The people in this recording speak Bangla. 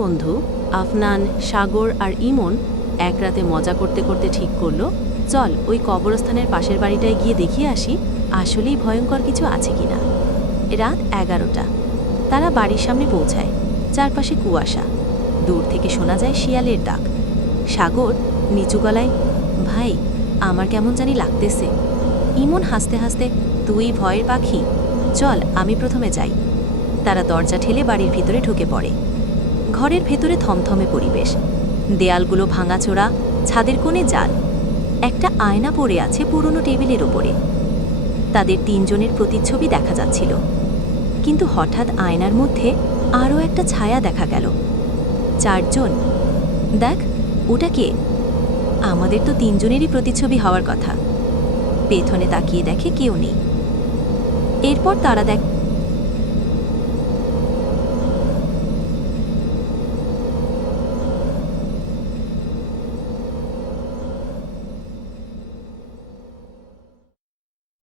বন্ধু আফনান, সাগর আর ইমন এক রাতে মজা করতে করতে ঠিক করলো, চল ওই কবরস্থানের পাশের বাড়িটায় গিয়ে দেখিয়ে আসি আসলেই ভয়ঙ্কর কিছু আছে কিনা। রাত 11টা। তারা বাড়ির সামনে পৌঁছায়। চারপাশে কুয়াশা, দূর থেকে শোনা যায় শিয়ালের ডাক। সাগর নিচু গলায়, ভাই আমার কেমন জানি লাগতেছে। ইমন হাসতে হাসতে, তুই ভয়ের পাখি, চল আমি প্রথমে যাই। তারা দরজা ঠেলে বাড়ির ভিতরে ঢুকে পড়ে। ঘরের ভেতরে থমথমে পরিবেশ, দেয়ালগুলো ভাঙাচোরা, ছাদের কোণে জাল, একটা আয়না পড়ে আছে পুরনো টেবিলের ওপরে। তাদের তিনজনের প্রতিচ্ছবি দেখা যাচ্ছিল, কিন্তু হঠাৎ আয়নার মধ্যে আরও একটা ছায়া দেখা গেল। চারজন। দেখ, ওটা কে? আমাদের তো তিনজনেরই প্রতিচ্ছবি হওয়ার কথা। পেছনে তাকিয়ে দেখে কেউ নেই। এরপর তারা